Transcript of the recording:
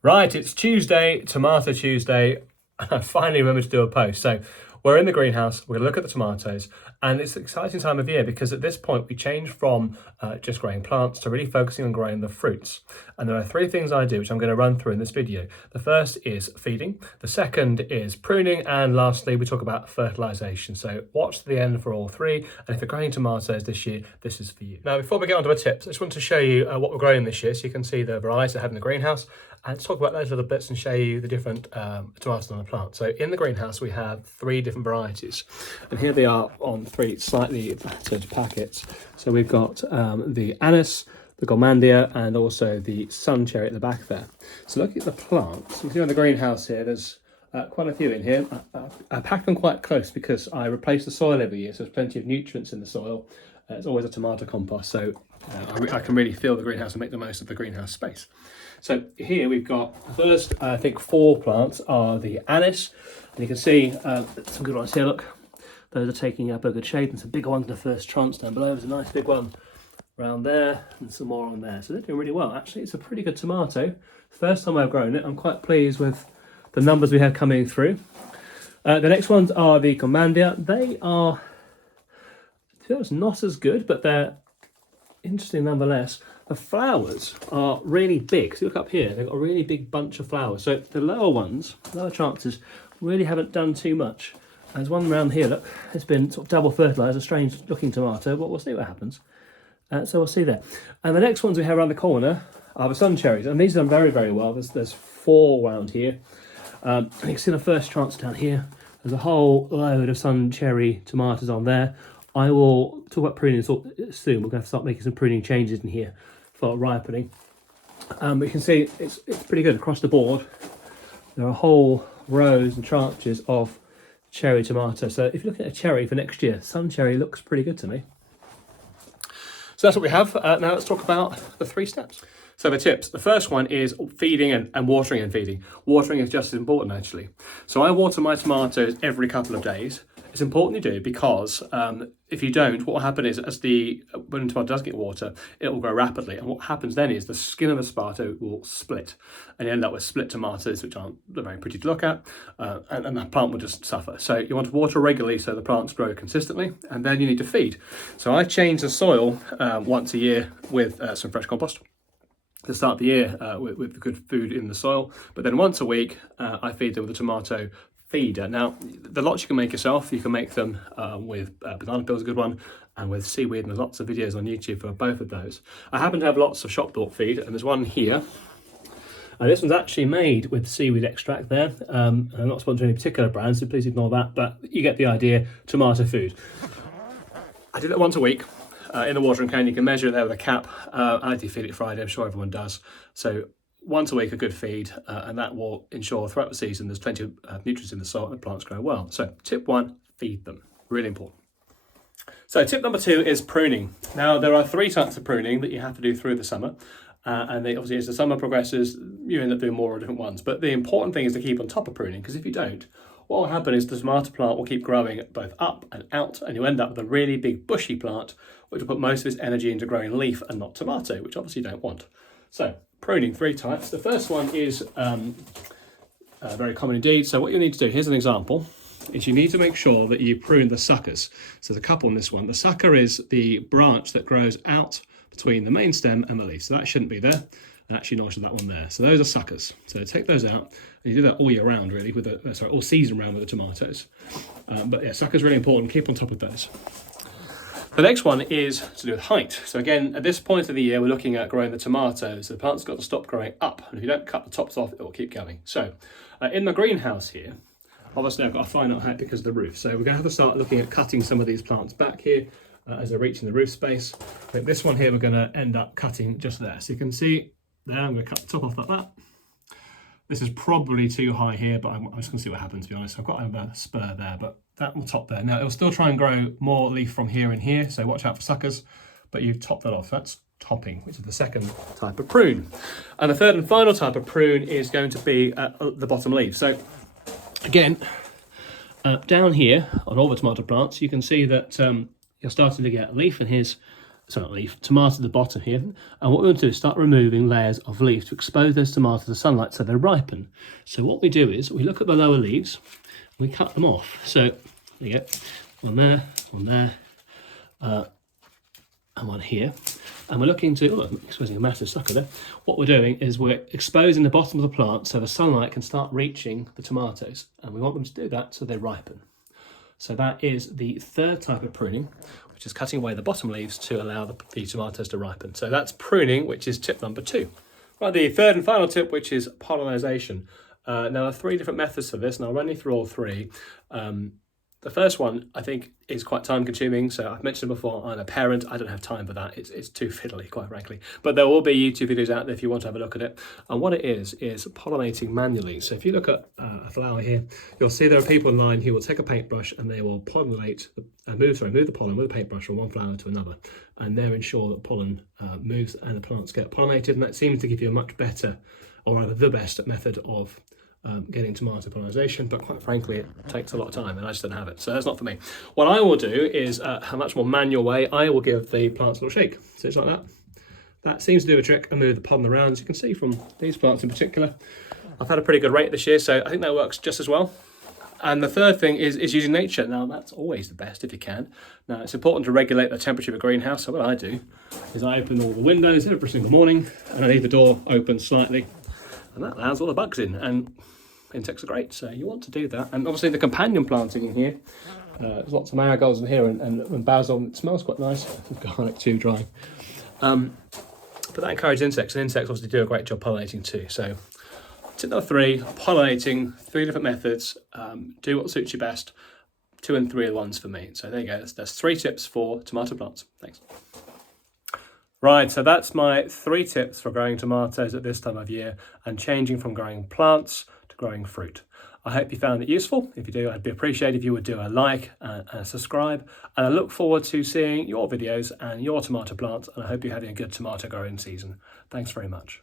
Right, it's Tuesday, Tomato Tuesday, and I finally remembered to do a post. So we're in the greenhouse, we're going to look at the tomatoes, and it's an exciting time of year because at this point we change from just growing plants to really focusing on growing the fruits. And there are three things I do, which I'm going to run through in this video. The first is feeding, the second is pruning, and lastly we talk about fertilisation. So watch to the end for all three, and if you're growing tomatoes this year, this is for you. Now before we get on to our tips, I just want to show you what we're growing this year so you can see the varieties I have in the greenhouse, and let's talk about those little bits and show you the different tomatoes on the plant. So in the greenhouse we have three different varieties, and here they are on three slightly battered packets. So we've got the anise, the gourmandia, and also the sun cherry at the back there. So look at the plants. You can see in the greenhouse here there's quite a few in here. I pack them quite close because I replace the soil every year, so there's plenty of nutrients in the soil. It's always a tomato compost, so I can really fill the greenhouse and make the most of the greenhouse space. So here we've got the first, I think, four plants are the anise, and you can see some good ones here. Look, those are taking up a good shape, and some bigger ones in the first tranche down below. There's a nice big one around there, and some more on there. So they're doing really well. Actually, it's a pretty good tomato. First time I've grown it. I'm quite pleased with the numbers we have coming through. The next ones are the gourmandia. They are, to be honest, not as good, but they're interesting nonetheless. The flowers are really big. So look up here, they've got a really big bunch of flowers. So the lower ones, lower chances, really haven't done too much. There's one around here, look, it's been sort of double fertilised, a strange looking tomato, but we'll see what happens. So we'll see there. And the next ones we have around the corner are the sun cherries, and these have done very, very well. There's four around here. And you can see the first chance down here. There's a whole load of sun cherry tomatoes on there. I will talk about pruning soon. We're going to have to start making some pruning changes in here for ripening. But you can see it's pretty good across the board. There are whole rows and tranches of cherry tomato. So if you're looking at a cherry for next year, sun cherry looks pretty good to me. So that's what we have. Now let's talk about the three steps. So the tips. The first one is feeding and watering and feeding. Watering is just as important actually. So I water my tomatoes every couple of days. It's important you do because if you don't, what will happen is when the tomato does get water, it will grow rapidly. And what happens then is the skin of the tomato will split. And you end up with split tomatoes, which aren't very pretty to look at. And the plant will just suffer. So you want to water regularly so the plants grow consistently. And then you need to feed. So I change the soil once a year with some fresh compost to start the year with good food in the soil. But then once a week, I feed them with a tomato feeder. Now, the lots you can make yourself. You can make them with banana peel is a good one, and with seaweed, and there's lots of videos on YouTube for both of those. I happen to have lots of shop bought feed, and there's one here. And this one's actually made with seaweed extract there. I'm not sponsoring any particular brand, so please ignore that, but you get the idea, tomato food. I do that once a week. In the watering can, you can measure it there with a cap. I do feed it Friday, I'm sure everyone does. So once a week a good feed, and that will ensure throughout the season there's plenty of nutrients in the soil and the plants grow well. So tip one, feed them. Really important. So tip number two is pruning. Now there are three types of pruning that you have to do through the summer. And obviously as the summer progresses, you end up doing more different ones. But the important thing is to keep on top of pruning, because if you don't, what will happen is the tomato plant will keep growing both up and out, and you end up with a really big bushy plant, which will put most of its energy into growing leaf and not tomato, which obviously you don't want. So pruning, three types. The first one is very common indeed. So what you need to do, here's an example, is you need to make sure that you prune the suckers. So there's a couple on this one. The sucker is the branch that grows out between the main stem and the leaf. So that shouldn't be there. And actually nor should that one there. So those are suckers. So take those out. And you do that all year round really, all season round with the tomatoes. But yeah, suckers really important. Keep on top of those. The next one is to do with height. So again, at this point of the year, we're looking at growing the tomatoes. So the plant's got to stop growing up. And if you don't cut the tops off, it will keep going. So in the greenhouse here, obviously I've got a finite height because of the roof. So we're going to have to start looking at cutting some of these plants back here as they're reaching the roof space. But this one here, we're going to end up cutting just there. So you can see there, I'm going to cut the top off like that. This is probably too high here, but I'm just going to see what happens, to be honest. I've got a spur there, but that will top there. Now, it'll still try and grow more leaf from here and here, so watch out for suckers, but you've topped that off. That's topping, which is the second type of prune. And the third and final type of prune is going to be the bottom leaf. So, again, down here on all the tomato plants, you can see that you're starting to get leaf, and here's tomato at the bottom here. And what we want to do is start removing layers of leaf to expose those tomatoes to the sunlight so they ripen. So what we do is we look at the lower leaves, we cut them off. So there you go, one there, and one here. And we're looking to, I'm exposing a massive sucker there. What we're doing is we're exposing the bottom of the plant so the sunlight can start reaching the tomatoes. And we want them to do that so they ripen. So that is the third type of pruning, which is cutting away the bottom leaves to allow the tomatoes to ripen. So that's pruning, which is tip number 2. Right, the third and final tip, which is pollination. Now, there are 3 different methods for this, and I'll run you through all 3. The first one, I think, is quite time consuming. So I've mentioned before, I'm a parent. I don't have time for that. It's too fiddly, quite frankly. But there will be YouTube videos out there if you want to have a look at it. And what it is pollinating manually. So if you look at a flower here, you'll see there are people in line who will take a paintbrush and they will pollinate, move the pollen with a paintbrush from one flower to another. And they'll ensure that pollen moves and the plants get pollinated. And that seems to give you a much better, or rather the best method of getting tomato pollination, but quite frankly it takes a lot of time and I just don't have it, so that's not for me. What I will do is a much more manual way. I will give the plants a little shake, so it's like that. That seems to do a trick and move the pollen around. As you can see from these plants in particular, I've had a pretty good rate this year, so I think that works just as well. And the third thing is using nature. Now that's always the best if you can. Now it's important to regulate the temperature of a greenhouse, so what I do is I open all the windows every single morning and I leave the door open slightly, and that allows all the bugs in, and insects are great, so you want to do that. And obviously the companion planting in here, there's lots of marigolds in here and basil. It smells quite nice. Garlic too dry, but that encourages insects, and insects obviously do a great job pollinating too. So tip number 3, pollinating, 3 different methods. Do what suits you best. 2 and 3 are the ones for me. So there you go, that's 3 tips for tomato plants. Thanks. Right, so that's my 3 tips for growing tomatoes at this time of year and changing from growing plants to growing fruit. I hope you found it useful. If you do, I'd be appreciated if you would do a like and a subscribe. And I look forward to seeing your videos and your tomato plants, and I hope you're having a good tomato growing season. Thanks very much.